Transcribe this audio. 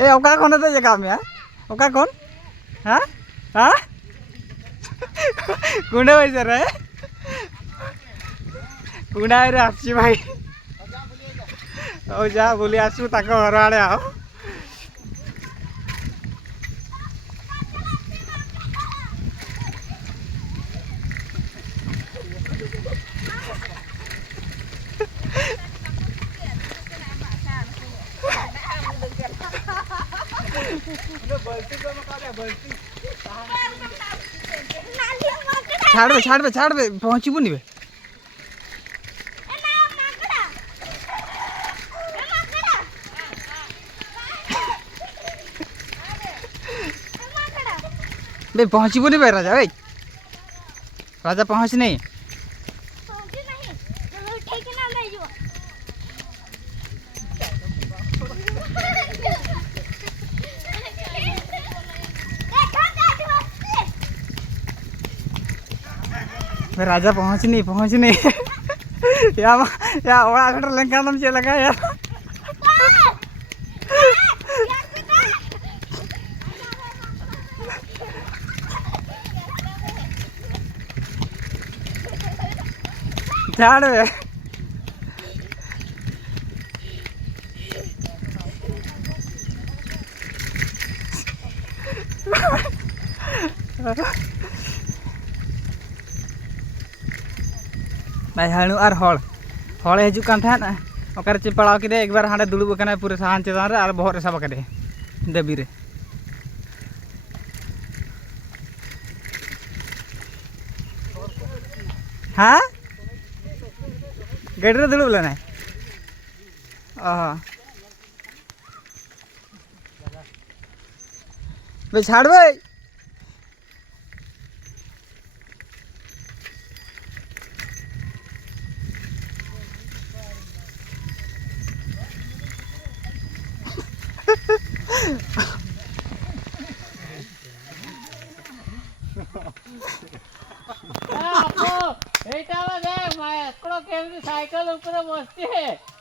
ए ओका कौन है ये काम है ओका कौन हाँ हाँ कुंडे भाई सर है कुंडा रे आसी भाई ओ जा बोली आसू ताको घर आड़े आओ छाड़ बे पहुंची बुनी बे बे पहुंची बुनी बे राजा भाई राजा पहुंच नहीं राजा पहुंच नहीं या ओड़ा घटर लंका नम चे लगा यार झाड़ में भाई हाणु और हड़ हजू कान चे पड़ाव के एक बार हाँ दुड़ूब पूरे साहान चेतान रे और बहर साब के देवी रे हाँ गाड़ी रे दुड़ूब लेना बे छाड़ भाई સાયકલ ઉપર મસ્તી